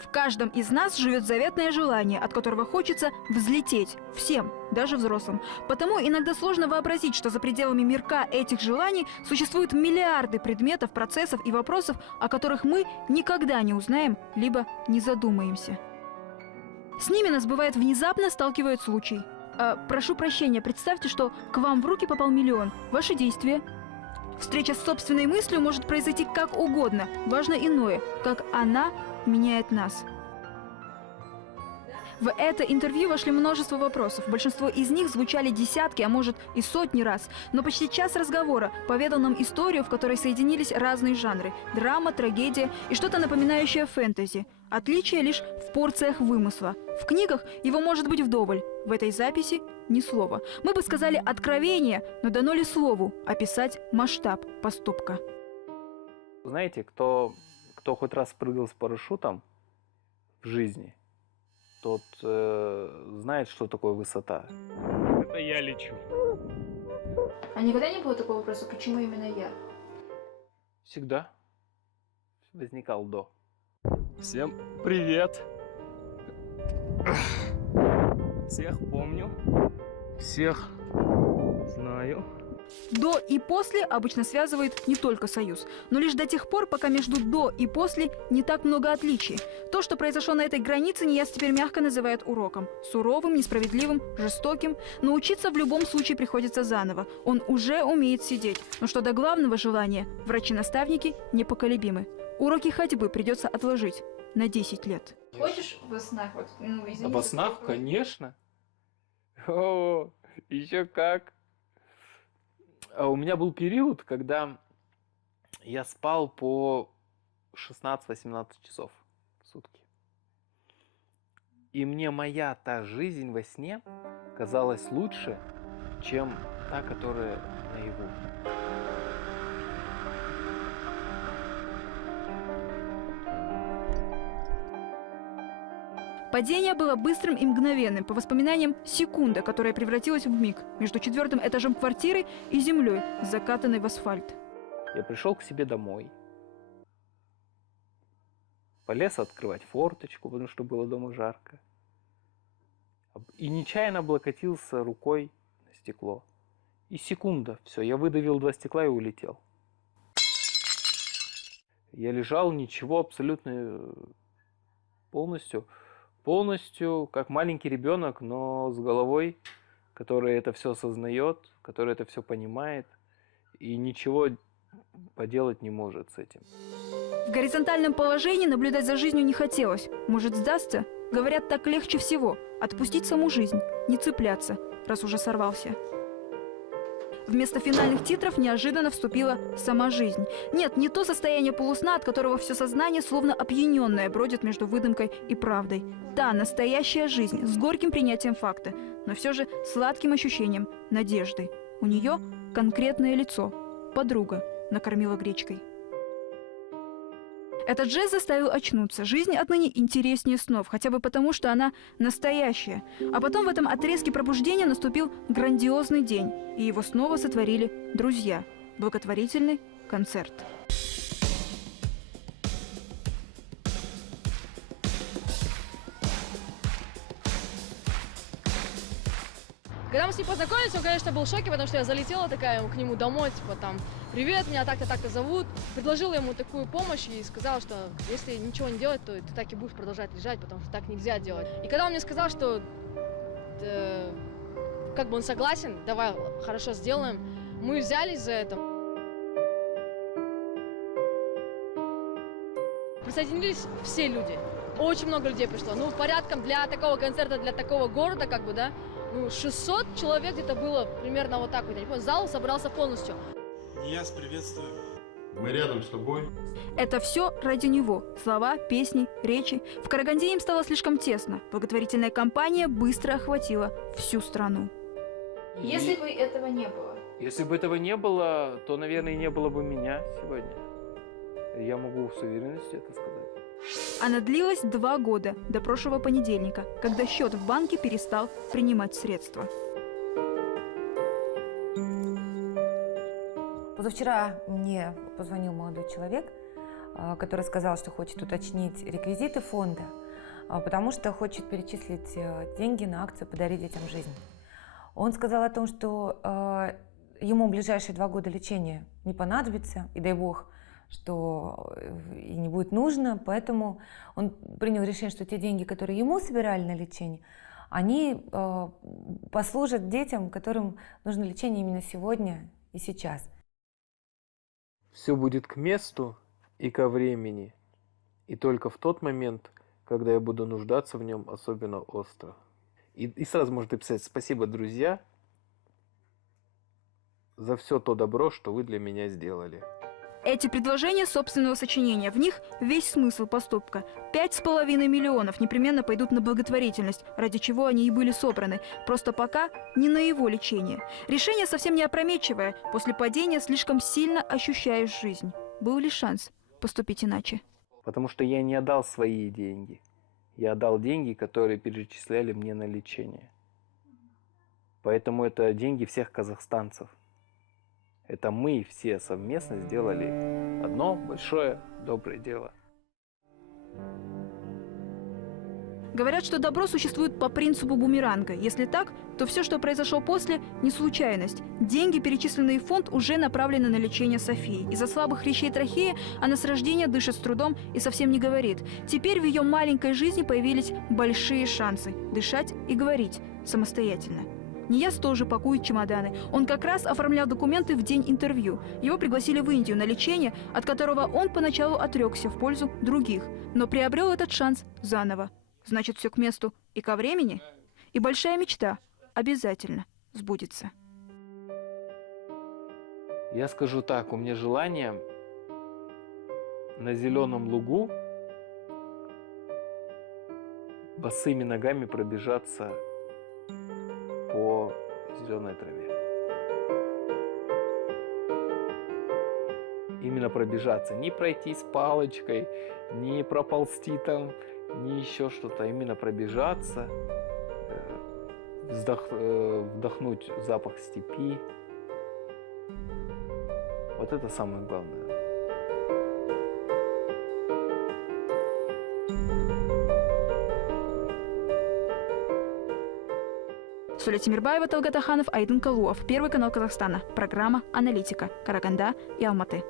В каждом из нас живет заветное желание, от которого хочется взлететь. Всем, даже взрослым. Потому иногда сложно вообразить, что за пределами мирка этих желаний существуют миллиарды предметов, процессов и вопросов, о которых мы никогда не узнаем, либо не задумаемся. С ними нас, бывает, внезапно сталкивает случай. Прошу прощения, представьте, что к вам в руки попал миллион. Ваши действия. Встреча с собственной мыслью может произойти как угодно. Важно иное, как она меняет нас. В это интервью вошли множество вопросов. Большинство из них звучали десятки, а может и сотни раз. Но почти час разговора поведал нам историю, в которой соединились разные жанры. Драма, трагедия и что-то напоминающее фэнтези. Отличие лишь в порциях вымысла. В книгах его может быть вдоволь. В этой записи ни слова. Мы бы сказали откровение, но дано ли слову описать масштаб поступка? Знаете, кто хоть раз прыгал с парашютом в жизни, тот знает, что такое высота. Это я лечу. А никогда не было такого вопроса, почему именно я? Всегда возникал до. Всем привет. Всех помню. Всех знаю. До и после обычно связывает не только союз, но лишь до тех пор, пока между до и после не так много отличий. То, что произошло на этой границе, неяс теперь мягко называет уроком. Суровым, несправедливым, жестоким. Но учиться в любом случае приходится заново. Он уже умеет сидеть. Но что до главного желания, врачи-наставники непоколебимы. Уроки ходьбы придется отложить на 10 лет. Хочешь во снах? А во снах, конечно. О, еще как. У меня был период, когда я спал по 16-18 часов в сутки. И мне моя та жизнь во сне казалась лучше, чем та, которая наяву. Падение было быстрым и мгновенным, по воспоминаниям секунда, которая превратилась в миг между 4-м этажом квартиры и землей, закатанной в асфальт. Я пришел к себе домой, полез открывать форточку, потому что было дома жарко, и нечаянно облокотился рукой на стекло. И секунда, все, я выдавил 2 стекла и улетел. Я лежал, ничего, абсолютно полностью как маленький ребенок, но с головой, который это все осознает, который это все понимает и ничего поделать не может с этим. В горизонтальном положении наблюдать за жизнью не хотелось. Может, сдастся? Говорят, так легче всего. Отпустить саму жизнь, не цепляться, раз уже сорвался. Вместо финальных титров неожиданно вступила сама жизнь. Нет, не то состояние полусна, от которого все сознание, словно опьяненное, бродит между выдумкой и правдой. Та настоящая жизнь, с горьким принятием факта, но все же сладким ощущением надежды. У нее конкретное лицо. Подруга накормила гречкой. Этот жест заставил очнуться. Жизнь отныне интереснее снов, хотя бы потому, что она настоящая. А потом в этом отрезке пробуждения наступил грандиозный день, и его снова сотворили друзья. Благотворительный концерт. Когда мы с ним познакомились, он, конечно, был в шоке, потому что я залетела такая к нему домой, типа там, привет, меня так-то, так-то зовут. Предложила ему такую помощь и сказала, что если ничего не делать, то ты так и будешь продолжать лежать, потому что так нельзя делать. И когда он мне сказал, что как бы он согласен, давай, хорошо, сделаем, мы взялись за это. Присоединились все люди, очень много людей пришло, ну, порядком для такого концерта, для такого города, как бы, да. 600 человек где-то было, примерно вот так вот. Я не помню, зал собрался полностью. Нияз, приветствую. Мы рядом с тобой. Это все ради него. Слова, песни, речи. В Караганде им стало слишком тесно. Благотворительная кампания быстро охватила всю страну. Если бы этого не было? Если бы этого не было, то, наверное, и не было бы меня сегодня. Я могу с уверенностью это сказать. Она длилась 2 года, до прошлого понедельника, когда счет в банке перестал принимать средства. Позавчера мне позвонил молодой человек который сказал, что хочет уточнить реквизиты фонда, потому что хочет перечислить деньги на акцию «Подари детям жизнь». Он сказал о том, что ему в ближайшие 2 года лечения не понадобится, и дай бог, что и не будет нужно, поэтому он принял решение, что те деньги, которые ему собирали на лечение, они послужат детям, которым нужно лечение именно сегодня и сейчас. Все будет к месту и ко времени, и только в тот момент, когда я буду нуждаться в нем особенно остро. И сразу можно написать: спасибо, друзья, за все то добро, что вы для меня сделали. Эти предложения собственного сочинения. В них весь смысл поступка. 5,5 миллионов непременно пойдут на благотворительность, ради чего они и были собраны. Просто пока не на его лечение. Решение совсем не опрометчивое. После падения слишком сильно ощущаешь жизнь. Был ли шанс поступить иначе? Потому что я не отдал свои деньги. Я отдал деньги, которые перечисляли мне на лечение. Поэтому это деньги всех казахстанцев. Это мы все совместно сделали одно большое доброе дело. Говорят, что добро существует по принципу бумеранга. Если так, то все, что произошло после, не случайность. Деньги, перечисленные в фонд, уже направлены на лечение Софии. Из-за слабых речей трахеи она с рождения дышит с трудом и совсем не говорит. Теперь в ее маленькой жизни появились большие шансы дышать и говорить самостоятельно. Нияз тоже пакует чемоданы. Он как раз оформлял документы в день интервью. Его пригласили в Индию на лечение, от которого он поначалу отрекся в пользу других, но приобрел этот шанс заново. Значит, все к месту и ко времени? И большая мечта обязательно сбудется. Я скажу так, у меня желание на зеленом лугу босыми ногами пробежаться по зеленой траве. Именно пробежаться. Не пройти с палочкой, не проползти там, не еще что-то. Именно пробежаться, вдохнуть запах степи. Вот это самое главное. Суля Тимирбаева, Талгат Аханов, Айдын Калуов. Первый канал Казахстана. Программа «Аналитика». Караганда и Алматы.